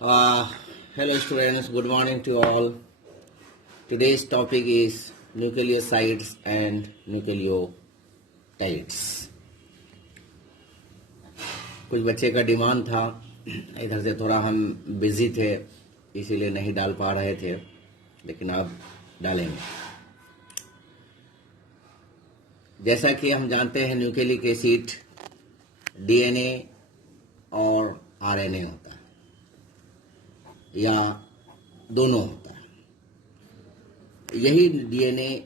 Uh, Hello students, good morning to all. Today's topic is nucleosides and nucleotides. कुछ बच्चे का demand था, इधर से थोड़ा हम बिजी थे इसीलिए नहीं डाल पा रहे थे, लेकिन अब डालेंगे। जैसा कि हम जानते हैं न्यूक्लिक एसिड डीएनए और आरएनए होता है या दोनों होता है। यही डीएनए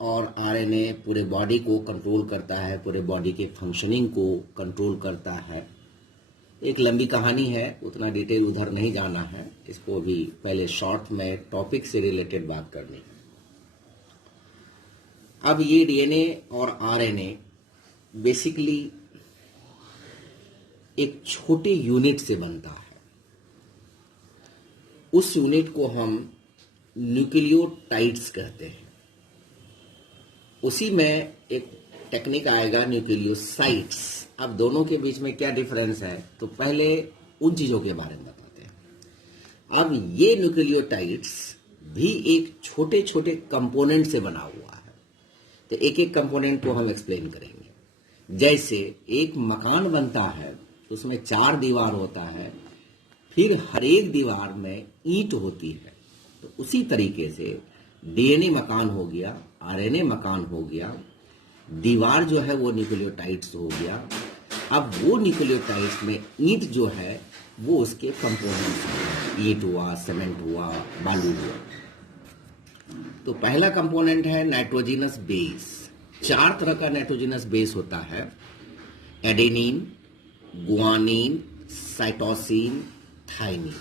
और आरएनए पूरे बॉडी को कंट्रोल करता है, पूरे बॉडी के फंक्शनिंग को कंट्रोल करता है। एक लंबी कहानी है, उतना डिटेल उधर नहीं जाना है, इसको भी पहले शॉर्ट में टॉपिक से रिलेटेड बात करनी है। अब ये डीएनए और आरएनए बेसिकली एक छोटे यूनिट से बनता है। उस यूनिट को हम न्यूक्लियोटाइड्स कहते हैं। उसी में एक टेक्निक आएगा न्यूक्लियोसाइड्स। अब दोनों के बीच में क्या डिफरेंस है, तो पहले उन चीजों के बारे में बताते हैं। अब ये न्यूक्लियोटाइड्स भी एक छोटे छोटे कंपोनेंट से बना हुआ है, तो एक एक कंपोनेंट को हम एक्सप्लेन करेंगे। जैसे एक मकान बनता है, उसमें 4 दीवार होता है, फिर हर एक दीवार में ईंट होती है, तो उसी तरीके से डीएनए मकान हो गया, आरएनए मकान हो गया, दीवार जो है वो न्यूक्लियोटाइड्स हो गया। अब वो न्यूक्लियोटाइड्स में ईंट जो है वो उसके कंपोनेंट्स हैं, ईंट हुआ, सीमेंट हुआ, बालू हुआ। तो पहला कंपोनेंट है नाइट्रोजनस बेस। 4 तरह का नाइट्रोजनस बेस होता है, एडेनिन, गुआनिन, साइटोसिन, थाइमिन।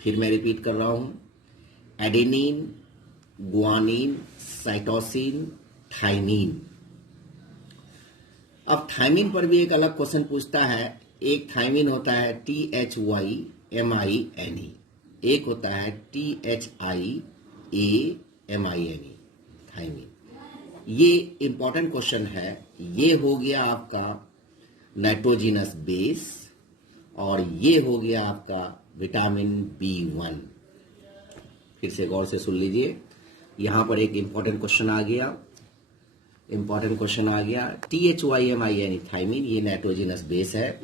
फिर मैं रिपीट कर रहा हूं, एडेनिन, गुआनिन, साइटोसिन, थाइमिन। अब थाइमिन पर भी एक अलग क्वेश्चन पूछता है। एक थाइमिन होता है THYMINE, एक होता है THIAMINE, थाइमिन। ये इंपॉर्टेंट क्वेश्चन है। ये हो गया आपका नाइट्रोजनस बेस और ये हो गया आपका विटामिन B1। फिर से गौर से सुन लीजिए, यहां पर एक इंपॉर्टेंट क्वेश्चन आ गया। THYMINE थाइमिन, ये नाइट्रोजनस बेस है।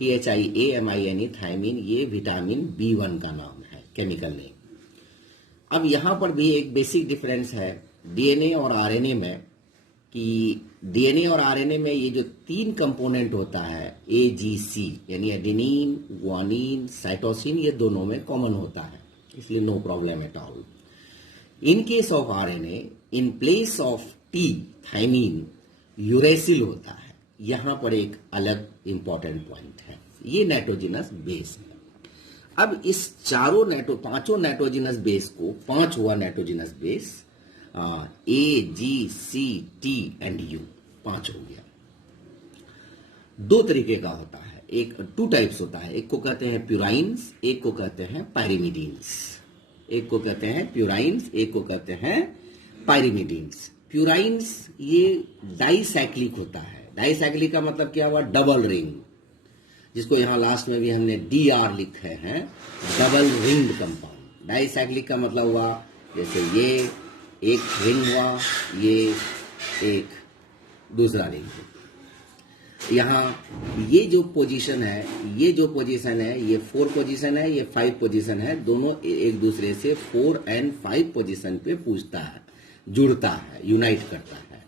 THIAMINE थाइमिन, ये विटामिन B1 का नाम है, केमिकल नेम। अब यहां पर भी एक बेसिक डिफरेंस है डीएनए और आरएनए में, कि डीएनए और आरएनए में ये जो 3 कंपोनेंट होता है AGC, यानी एडेनिन, गुआनिन, साइटोसिन, ये दोनों में कॉमन होता है, इसलिए no problem at all. In case of RNA, in place of T thymine, uracil होता है। यहां पर एक अलग इंपॉर्टेंट पॉइंट है, ये नाइट्रोजनस बेस है। अब इस पांचों नाइट्रोजनस बेस को, 5 हुआ nitrogenous base, AGCT and U, 5 हो गया। 2 तरीके का होता है, एक 2 टाइप्स होता है। एक को कहते हैं प्यूराइंस, एक को कहते हैं पायरिमिडीन्स। एक को कहते हैं प्यूराइंस, एक को कहते हैं पायरिमिडीन्स। प्यूराइंस ये डाइसाइक्लिक होता है। डाइसाइक्लिक का मतलब क्या हुआ, डबल रिंग, जिसको यहां लास्ट में भी हमने DR लिखे हैं, डबल रिंग कंपाउंड। डाइसाइक्लिक का मतलब हुआ, जैसे ये एक रिंग हुआ, ये एक दूसरा रिंग हुआ। यहाँ ये जो पोजीशन है, ये 4 पोजीशन है, ये 5 पोजीशन है, दोनों एक दूसरे से 4 और 5 पोजीशन पे पूछता है, जुड़ता है, यूनाइट करता है।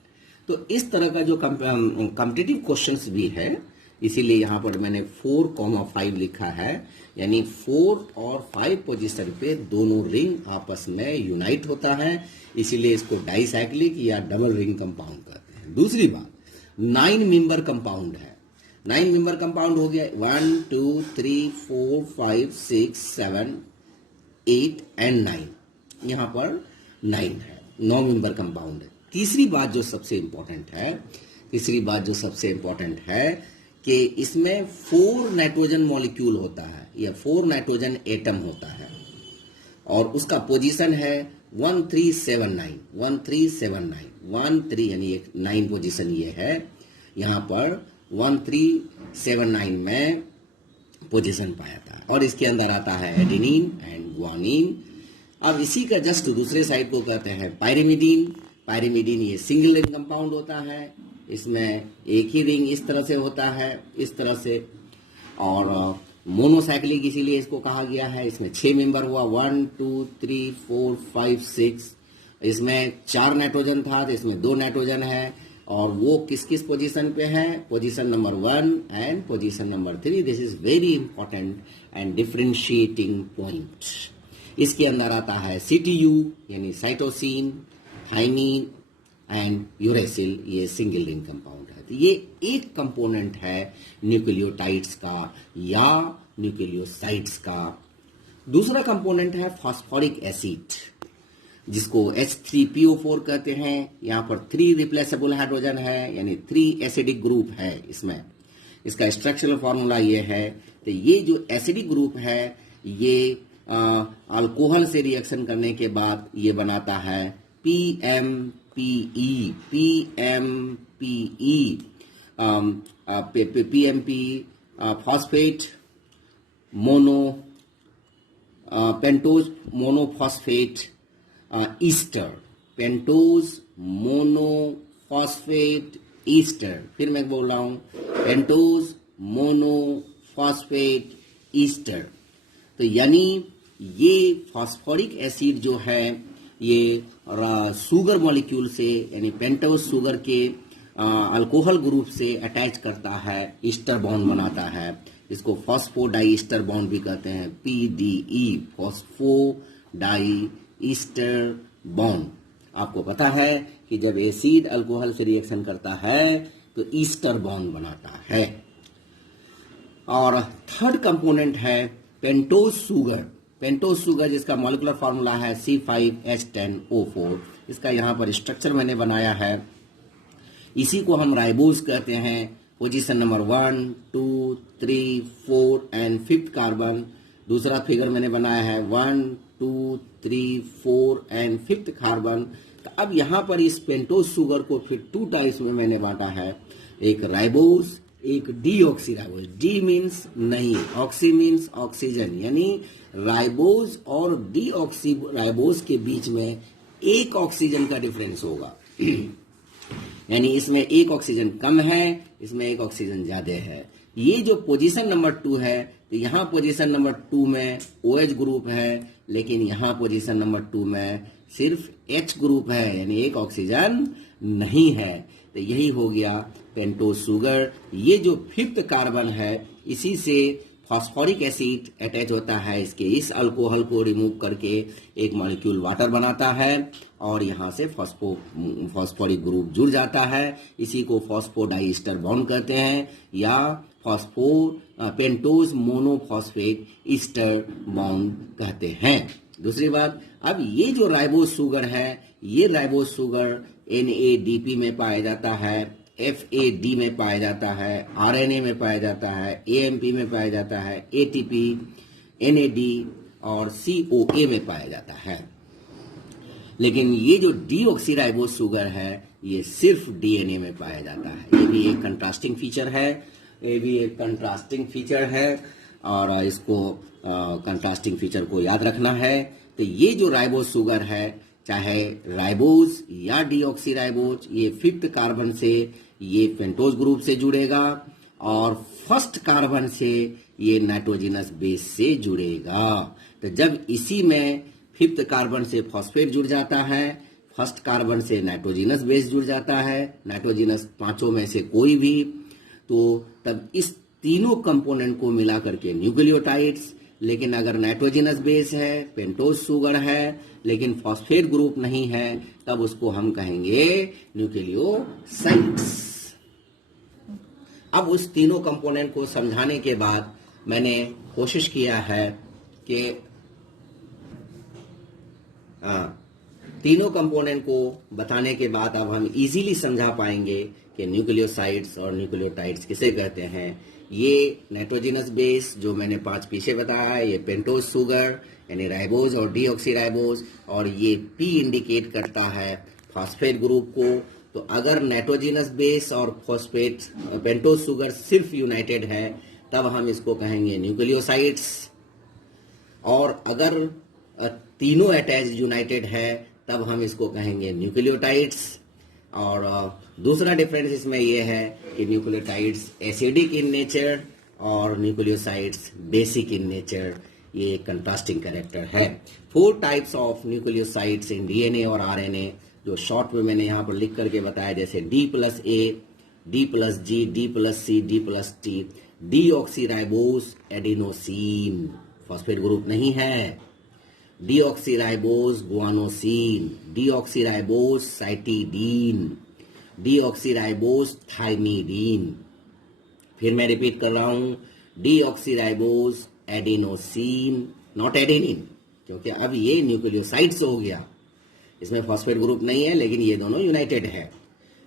तो इस तरह का जो कॉम्पिटिटिव क्वेश्चंस भी है, इसीलिए यहाँ पर मैंने 4,5 लिखा है, यानी 4 और 5 पोजीशन पे दोनों रिंग आपस में यूनाइट होता है, इसीलिए इसको डाइसाइक्लिक या डबल रिंग कंपाउंड कहते हैं। दूसरी बात, 9 मेंबर कंपाउंड है। 9 मेंबर कंपाउंड हो गया, 1 2 3 4 5 6 7 8 एंड 9, यहाँ पर 9 है, 9 मेंबर कंपाउंड है। तीसरी बात जो सबसे इंपॉर्टेंट है कि इसमें 4 नाइट्रोजन मॉलिक्यूल होता है या 4 नाइट्रोजन एटम होता है, और उसका पोजीशन है 1379, 13 यानी एक 9 पोजीशन ये है। यहाँ पर 1379 में पोजीशन पाया था। और इसके अंदर आता है एडेनिन एंड ग्वानिन। अब इसी का जस्ट दूसरे साइड को कहते हैं पायरिमिडीन। पायरिमिडीन ये सिंगल रिंग कंपाउंड होता है, इसमें एक ही रिंग इस तरह से होता है, इस तरह से, और मोनोसाइक्लिक इसीलिए इसको कहा गया है। इसमें 6 मेंबर हुआ, 1 2 3 4 5 6। इसमें 4 नाइट्रोजन था, तो इसमें 2 नाइट्रोजन है, और वो किस किस पोजीशन पे है, position number 1 and position number 3। This is very important and differentiating point. इसके अंदर आता है सीटीयू यानी साइटोसिन, थाइमीन एंड यूरेसिल, ये सिंगल रिंग कंपाउंड है। तो ये एक कंपोनेंट है न्यूक्लियोटाइड्स का या न्यूक्लियोसाइड्स का। दूसरा कंपोनेंट है फास्फोरिक एसिड, जिसको H3PO4 कहते हैं। यहाँ पर 3 रिप्लेसेबल हाइड्रोजन है, यानी 3 एसिडिक ग्रुप है इसमें। इसका स्ट्रक्चरल फॉर्मूला ये है। तो ये जो एसिडिक ग्रुप है ये अल्कोहल से रिएक्शन करने के बाद ये बनाता है PMPE, phosphate mono pentose monophosphate Easter, pentose monophosphate Easter. फिर मैं बोल रहा हूं पेंटोज मोनोफॉस्फेट ईस्टर। तो यानी ये फास्फोरिक एसिड जो है ये शुगर मॉलिक्यूल से यानी पेंटोज शुगर के अल्कोहल ग्रुप से अटैच करता है, ईस्टर बॉन्ड बनाता है। इसको फॉस्फोडाई ईस्टर बॉन्ड भी कहते हैं, PDE, फॉस्फोडाई ईस्टर बॉन्ड। आपको पता है कि जब एसिड अल्कोहल से रिएक्शन करता है तो ईस्टर बॉन्ड बनाता है। और थर्ड कंपोनेंट है पेंटोज शुगर। पेंटोज शुगर जिसका मॉलिक्यूलर फॉर्मूला है C5H10O4। इसका यहाँ पर स्ट्रक्चर मैंने बनाया है। इसी को हम राइबोज कहते हैं। Position number 1 2 3 4 and 5th carbon. दूसरा फिगर मैंने बनाया है 1 2 3 4 एंड 5th कार्बन। तो अब यहाँ पर इस पेंटोज शुगर को फिर 2 टाइप्स में मैंने बांटा है, एक राइबोज, एक डीऑक्सी राइबोज। डी मीन्स नहीं, ऑक्सी मीन्स ऑक्सीजन, यानी राइबोज और डीऑक्सी राइबोज के बीच में एक ऑक्सीजन का डिफरेंस होगा। यानी इसमें एक ऑक्सीजन कम है, इसमें एक ऑक्सीजन ज्यादा है। ये जो पोजीशन नंबर 2 है, तो यहाँ पोजीशन नंबर 2 में OH ग्रुप है, लेकिन यहाँ पोजीशन नंबर 2 में सिर्फ H ग्रुप है, यानी एक ऑक्सीजन नहीं है। तो यही हो गया पेंटोज शुगर। ये जो 5th कार्बन है इसी से फास्फोरिक एसिड अटैच होता है, इसके इस अल्कोहल को रिमूव करके एक मॉलिक्यूल वाटर बनाता है और यहाँ से फास्फोरिक ग्रुप जुड़ जाता है। इसी को फॉस्फोडाइस्टर बॉन्ड कहते हैं या पेंटोज मोनोफॉस्फेट ईस्टर बॉन्ड कहते हैं। दूसरी बात, अब ये जो राइबोज शुगर है, ये राइबोज शुगर NADP में पाया जाता है, FAD में पाया जाता है, RNA में पाया जाता है, AMP में पाया जाता है, ATP, NAD और COA में पाया जाता है। लेकिन ये जो डीऑक्सीराइबोज शुगर है ये सिर्फ DNA में पाया जाता है। ये भी एक कंट्रास्टिंग फीचर है, ये भी एक कंट्रास्टिंग फीचर है और इसको कंट्रास्टिंग फीचर को याद रखना है। तो ये जो राइबोज शुगर है, चाहे राइबोज या डीऑक्सीराइबोज, ये 5th कार्बन से ये पेंटोज ग्रुप से जुड़ेगा और 1st कार्बन से ये नाइट्रोजनस बेस से जुड़ेगा। तो जब इसी में 5th कार्बन से फॉस्फेट जुड़ जाता है, 1st कार्बन से नाइट्रोजनस बेस जुड़ जाता है, नाइट्रोजनस पांचों में से कोई भी, तो तब इस तीनों कंपोनेंट को मिला करके न्यूक्लियोटाइड्स। लेकिन अगर नाइट्रोजनस बेस है, पेंटोज शुगर है, लेकिन फॉस्फेट ग्रुप नहीं है, तब उसको हम कहेंगे न्यूक्लियोसाइड्स। अब उस तीनों कंपोनेंट को समझाने के बाद मैंने कोशिश किया है कि तीनों कंपोनेंट को बताने के बाद अब हम इजीली समझा पाएंगे कि न्यूक्लियोसाइड्स और न्यूक्लियोटाइड्स किसे कहते हैं। ये नाइट्रोजनस बेस जो मैंने 5 पीछे बताया है, ये पेंटोज शुगर यानी राइबोज और डीऑक्सीराइबोज, और ये P इंडिकेट करता है फॉस्फेट ग्रुप को। तो अगर नाइट्रोजनस बेस और फॉस्फेट पेंटोज शुगर सिर्फ यूनाइटेड है, तब हम इसको कहेंगे न्यूक्लियोसाइड्स। और अगर तीनों अटैच यूनाइटेड है तब हम इसको कहेंगे न्यूक्लियोटाइड्स। और दूसरा डिफरेंस इसमें यह है कि न्यूक्लियोटाइड्स एसिडिक इन नेचर और न्यूक्लियोसाइड्स बेसिक इन नेचर। ये कंट्रास्टिंग कैरेक्टर है। 4 types of nucleosides in DNA और आरएनए, जो शॉर्ट में मैंने यहाँ पर लिख करके बताया, जैसे D+A, D+G, D+C, D+T। Deoxyribose adenosine phosphate group नहीं है। Deoxyribose guanosine, deoxyribose cytidine, deoxyribose thymidine. फिर मैं रिपीट कर रहा हूं, डीऑक्सीराइबोस एडिनोसिन, नॉट एडेनिन, क्योंकि अब ये न्यूक्लियोसाइड्स हो गया, इसमें फॉस्फेट ग्रुप नहीं है लेकिन ये दोनों यूनाइटेड है।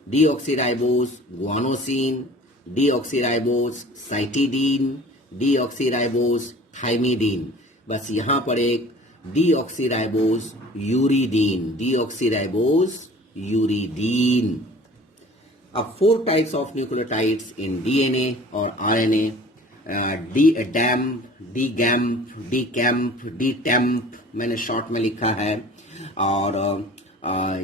Deoxyribose guanosine, deoxyribose cytidine, deoxyribose thymidine. बस यहां पर एक डीऑक्सीराइबोस यूरिडीन, डीऑक्सीराइबोस यूरिडीन। अब 4 types of nucleotides in DNA और RNA, dAMP, d gamp, d camp, d tamp मैंने शॉर्ट में लिखा है। और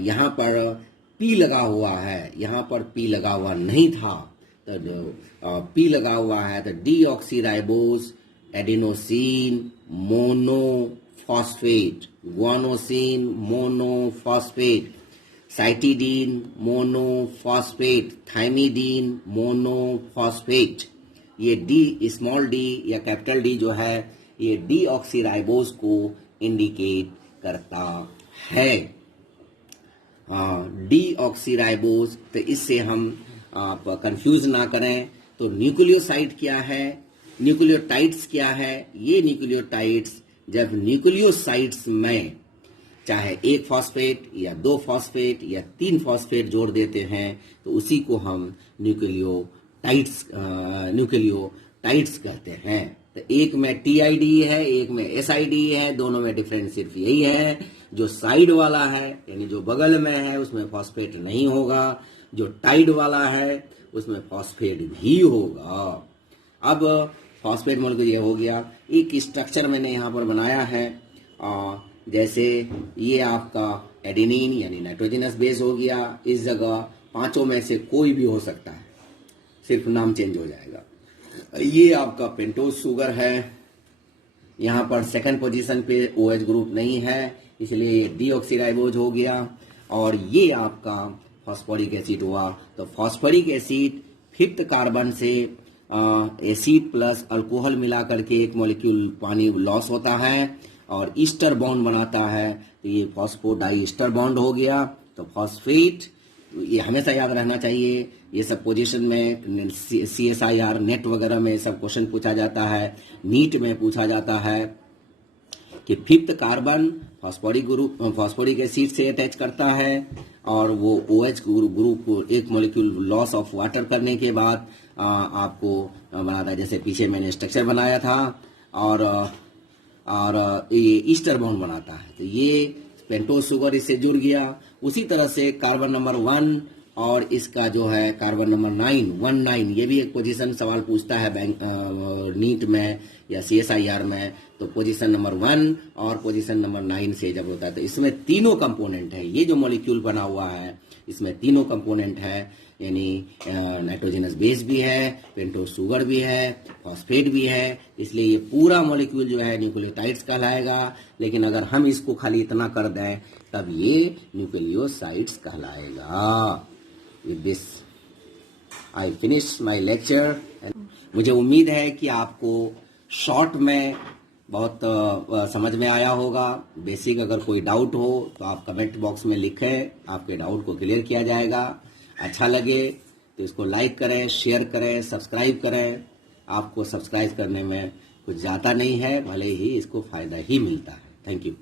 यहाँ पर पी लगा हुआ है, यहाँ पर पी लगा हुआ नहीं था, तो पी लगा हुआ है तो deoxyribose adenosine monophosphate, guanosine monophosphate, cytidine monophosphate, thymidine monophosphate. ये डी, स्मॉल डी या कैपिटल डी जो है, ये डीऑक्सीराइबोस को इंडिकेट करता है। डीऑक्सीराइबोस, तो इससे हम आप कंफ्यूज ना करें। तो न्यूक्लियोसाइड क्या है, न्यूक्लियोटाइड्स क्या है? ये न्यूक्लियोटाइड्स जब न्यूक्लियोसाइड्स में चाहे 1 फॉस्फेट या 2 फॉस्फेट या 3 फॉस्फेट जोड़ देते हैं तो उसी को हम न्यूक्लियोटाइड्स कहते हैं। तो एक में टीआईडी है, एक में एसआईडी है, दोनों में डिफरेंस सिर्फ यही है, जो साइड वाला है यानी जो बगल में है उसमें फॉस्फेट नहीं होगा, जो टाइड वाला है उसमें फॉस्फेट भी होगा। अब फॉस्फेट मॉलिक्यूल ये हो गया। एक स्ट्रक्चर मैंने यहाँ पर बनाया है, जैसे ये आपका एडेनिन यानी नाइट्रोजनस बेस हो गया। इस जगह 5 में से कोई भी हो सकता है, सिर्फ नाम चेंज हो जाएगा। ये आपका पेंटोज शुगर है, यहाँ पर सेकंड पोजीशन पे OH ग्रुप नहीं है इसलिए ये डीऑक्सीराइबोज हो गया। और ये आपका फॉस्फोरिक एसिड हुआ। तो फॉस्फोरिक एसिड 5th कार्बन से एसिड प्लस अल्कोहल मिला करके एक मॉलिक्यूल पानी लॉस होता है और ईस्टर बॉन्ड बनाता है, तो ये फॉस्फोडाई ईस्टर बॉन्ड हो गया। तो फॉस्फेट, ये हमेशा याद रहना चाहिए। ये सब पोजीशन में CSIR नेट वगैरह में सब क्वेश्चन पूछा जाता है, नीट में पूछा जाता है कि 5th कार्बन फॉस्फोरिक एसिड से अटैच करता है और वो OH ग्रुप को एक मॉलिक्यूल लॉस ऑफ वाटर करने के बाद आपको बनाता है। जैसे पीछे मैंने स्ट्रक्चर बनाया था और ये ईस्टर बॉन्ड बनाता है। तो ये पेंटोज शुगर इससे जुड़ गया। उसी तरह से कार्बन नंबर 1 और इसका जो है कार्बन नंबर 19, ये भी एक पोजीशन सवाल पूछता है बैंक नीट में या CSIR में। तो पोजीशन नंबर 1 और पोजीशन नंबर 9 से जब होता है तो इसमें तीनों कंपोनेंट है। ये जो मॉलिक्यूल बना हुआ है इसमें तीनों कंपोनेंट है, यानी नाइट्रोजनस बेस भी है, पेंटोज शुगर भी है, फॉस्फेट भी है। इसलिए ये पूरा मॉलिक्यूल जो है न्यूक्लियोटाइड्स कहलाएगा। लेकिन अगर हम इसको खाली इतना कर दें तब ये न्यूक्लियोसाइड्स कहलाएगा। With this I finish my lecture. मुझे उम्मीद है कि आपको शॉर्ट में बहुत समझ में आया होगा। बेसिक अगर कोई डाउट हो तो आप कमेंट बॉक्स में लिखें, आपके डाउट को क्लियर किया जाएगा। अच्छा लगे तो इसको लाइक करें, शेयर करें, सब्सक्राइब करें। आपको सब्सक्राइब करने में कुछ ज़्यादा नहीं है, भले ही इसको फ़ायदा ही मिलता है। Thank you.